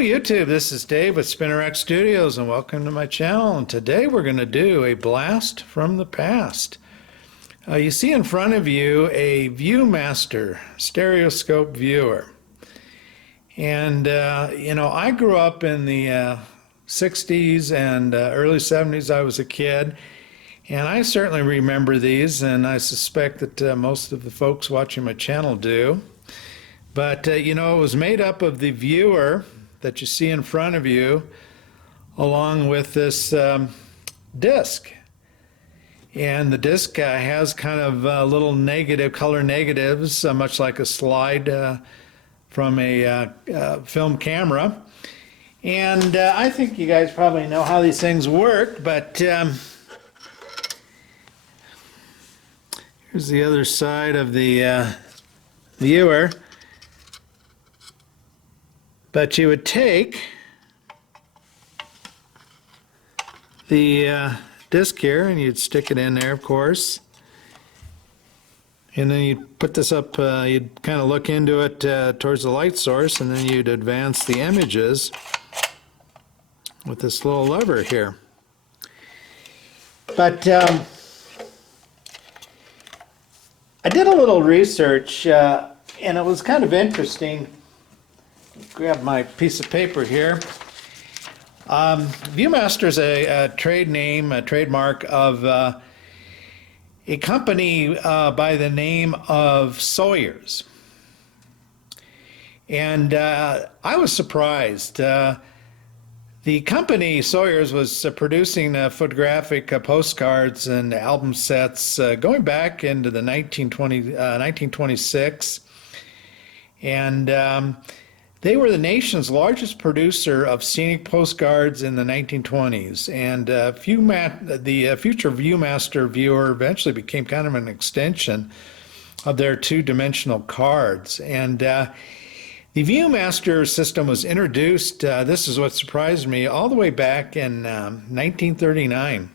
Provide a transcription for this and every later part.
YouTube, this is Dave with SpinnerX Studios and welcome to my channel. And today we're going to do a blast from the past. You see in front of you a ViewMaster stereoscope viewer. And I grew up in the 60s and early 70s. I was a kid, and I certainly remember these, and I suspect that most of the folks watching my channel do. But it was made up of the viewer that you see in front of you along with this disc. And the disc has kind of little negative color negatives, much like a slide from a film camera. And I think you guys probably know how these things work, but here's the other side of the viewer. But you would take the disc here and you'd stick it in there, of course. And then you'd put this up, you'd kind of look into it towards the light source, and then you'd advance the images with this little lever here. But I did a little research, and it was kind of interesting. Grab my piece of paper here. ViewMaster is a trade name, a trademark of a company by the name of Sawyer's. And I was surprised. The company Sawyer's was producing photographic postcards and album sets going back into the 1926. And they were the nation's largest producer of scenic postcards in the 1920s, and the future ViewMaster viewer eventually became kind of an extension of their two-dimensional cards. And the ViewMaster system was introduced, this is what surprised me, all the way back in 1939,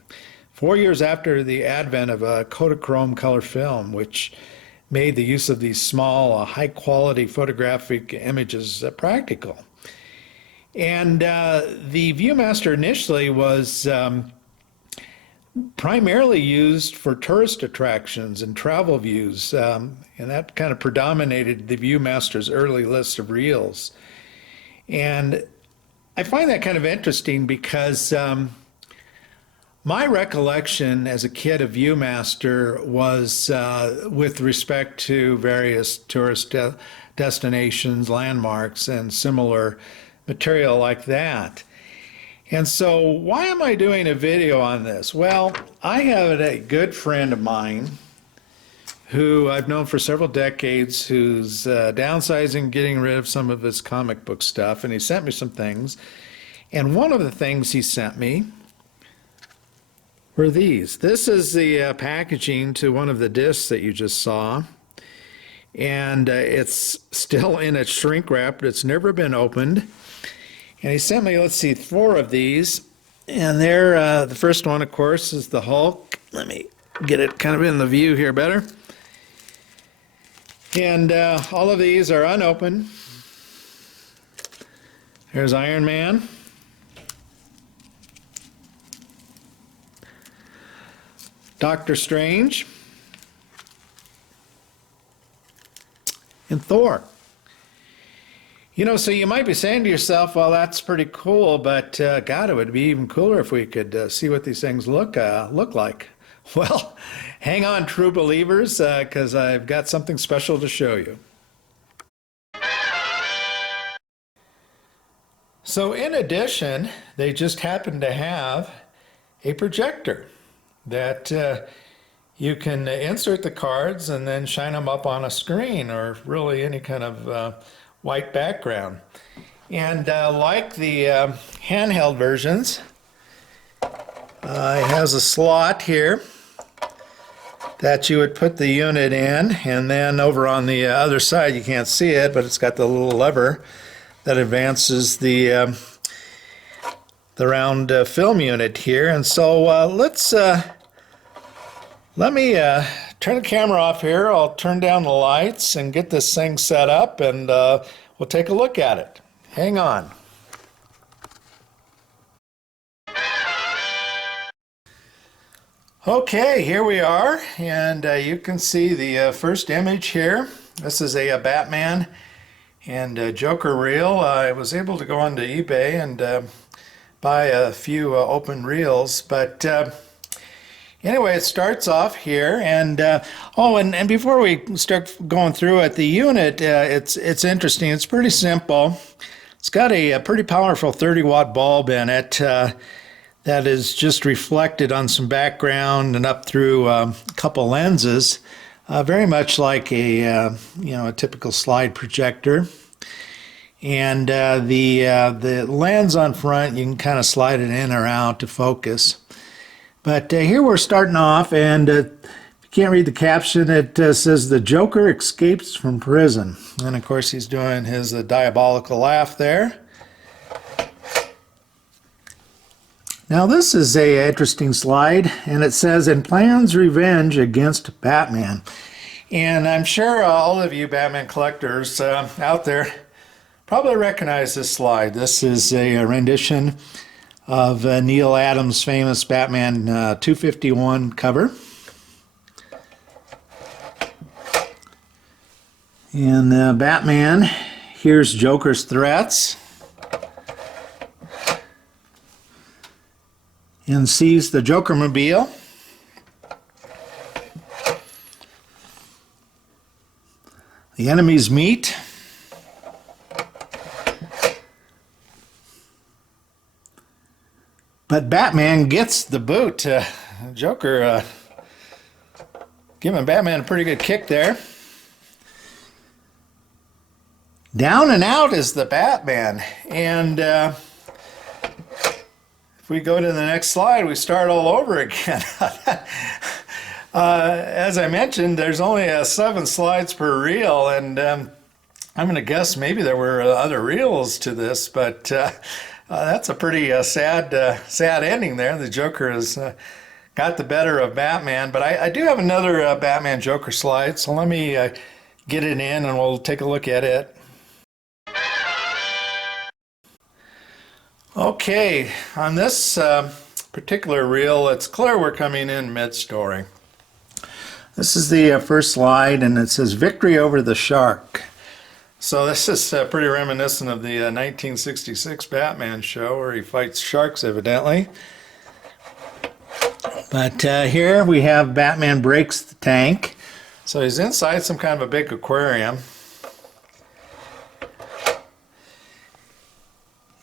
4 years after the advent of a Kodachrome color film, which made the use of these small, high-quality photographic images practical. And the ViewMaster initially was primarily used for tourist attractions and travel views, and that kind of predominated the ViewMaster's early list of reels. And I find that kind of interesting because my recollection as a kid of ViewMaster was with respect to various tourist destinations, landmarks, and similar material like that. And so why am I doing a video on this? Well, I have a good friend of mine who I've known for several decades, who's downsizing, getting rid of some of his comic book stuff, and he sent me some things. And one of the things he sent me were these. This is the packaging to one of the discs that you just saw, and it's still in its shrink wrap, but it's never been opened. And he sent me, let's see, 4 of these, and they're the first one, of course, is the Hulk. Let me get it kind of in the view here better. And all of these are unopened. There's Iron Man. Doctor Strange, and Thor. So you might be saying to yourself, well, that's pretty cool, but God, it would be even cooler if we could see what these things look like. Well, hang on, true believers, because I've got something special to show you. So in addition, they just happen to have a projector that you can insert the cards and then shine them up on a screen or really any kind of white background. And like the handheld versions, it has a slot here that you would put the unit in, and then over on the other side, you can't see it, but it's got the little lever that advances the round film unit here. And so let me turn the camera off here. I'll turn down the lights and get this thing set up, and we'll take a look at it. Hang on. Okay, here we are, and you can see the first image here. This is a Batman and Joker reel. I was able to go onto eBay and buy a few open reels, but anyway, it starts off here, and and before we start going through it, the unit it's interesting. It's pretty simple. It's got a pretty powerful 30-watt bulb in it. That is just reflected on some background and up through a couple lenses, very much like a typical slide projector. And the lens on front, you can kind of slide it in or out to focus. But here we're starting off, and if you can't read the caption, it says the Joker escapes from prison. And of course he's doing his diabolical laugh there. Now this is a interesting slide, and it says, "And plans revenge against Batman." And I'm sure all of you Batman collectors out there probably recognize this slide. This is a rendition of Neil Adams' famous Batman 251 cover. And Batman hears Joker's threats and sees the Joker-mobile. The enemies meet. But Batman gets the boot. Joker giving Batman a pretty good kick there. Down and out is the Batman. And if we go to the next slide, we start all over again. As I mentioned, there's only 7 slides per reel, and I'm going to guess maybe there were other reels to this, but that's a pretty sad ending there. The Joker has got the better of Batman, but I do have another Batman Joker slide, so let me get it in and we'll take a look at it. Okay, on this particular reel, it's clear we're coming in mid-story. This is the first slide, and it says "Victory over the Shark." So this is pretty reminiscent of the 1966 Batman show where he fights sharks, evidently. But here we have Batman breaks the tank. So he's inside some kind of a big aquarium.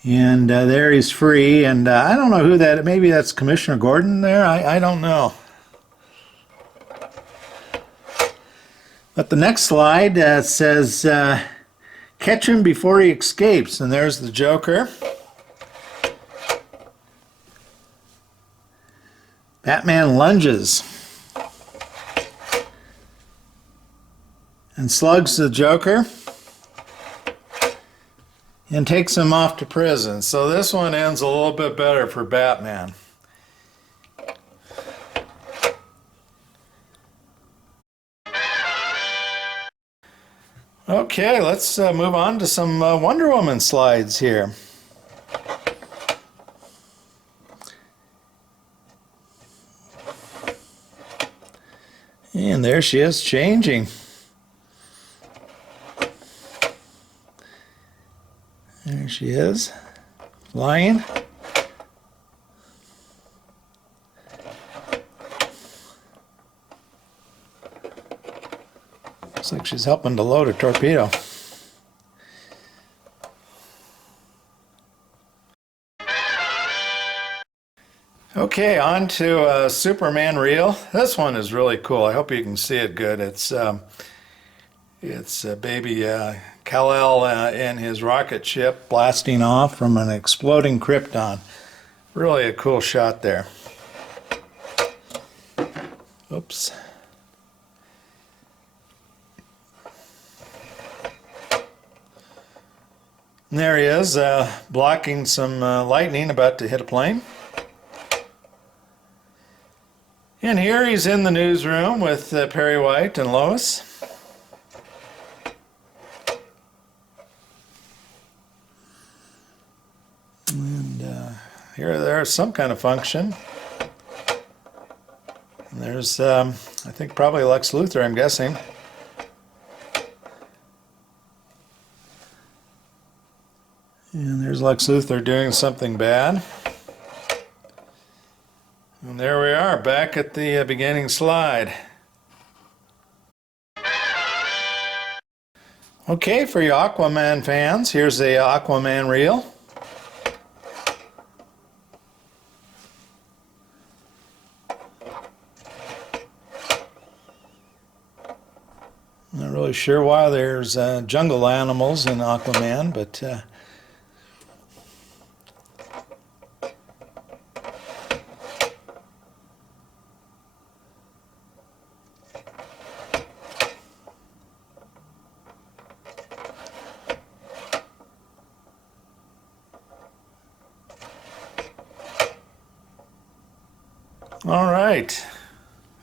And there he's free, and I don't know who that, maybe that's Commissioner Gordon there, I don't know. But the next slide says, "Catch him before he escapes," and there's the Joker. Batman lunges and slugs the Joker and takes him off to prison. So this one ends a little bit better for Batman. Okay, let's move on to some Wonder Woman slides here. And there she is, changing. There she is, flying. Looks like she's helping to load a torpedo. Okay, on to a Superman reel. This one is really cool. I hope you can see it good. It's baby Kal-El and his rocket ship blasting off from an exploding Krypton. Really a cool shot there. Oops. And there he is, blocking some lightning about to hit a plane. And here he's in the newsroom with Perry White and Lois. And here there's some kind of function. There's, I think probably Lex Luthor, I'm guessing. And there's Lex Luthor doing something bad. And there we are, back at the beginning slide. Okay, for you Aquaman fans, here's the Aquaman reel. Not really sure why there's jungle animals in Aquaman, but all right.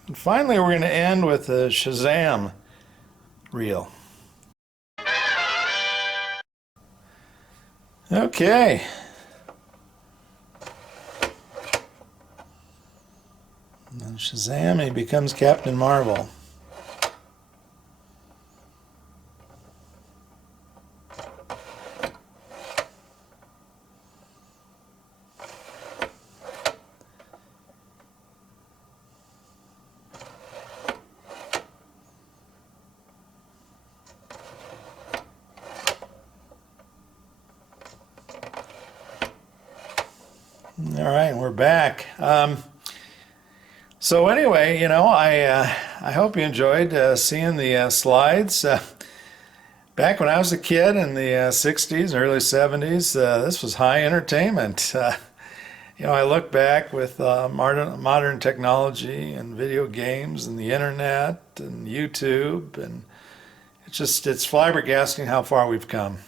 And finally, we're going to end with the Shazam reel. Okay. And Shazam, he becomes Captain Marvel. All right, we're back. So anyway, I hope you enjoyed seeing the slides. Back when I was a kid in the 60s, early 70s, this was high entertainment. I look back with modern technology and video games and the internet and YouTube, and it's flabbergasting how far we've come.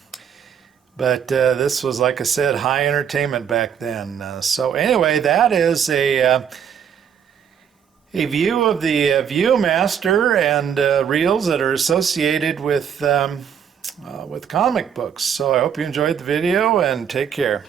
But this was, like I said, high entertainment back then. So anyway, that is a view of the ViewMaster and reels that are associated with comic books. So I hope you enjoyed the video, and take care.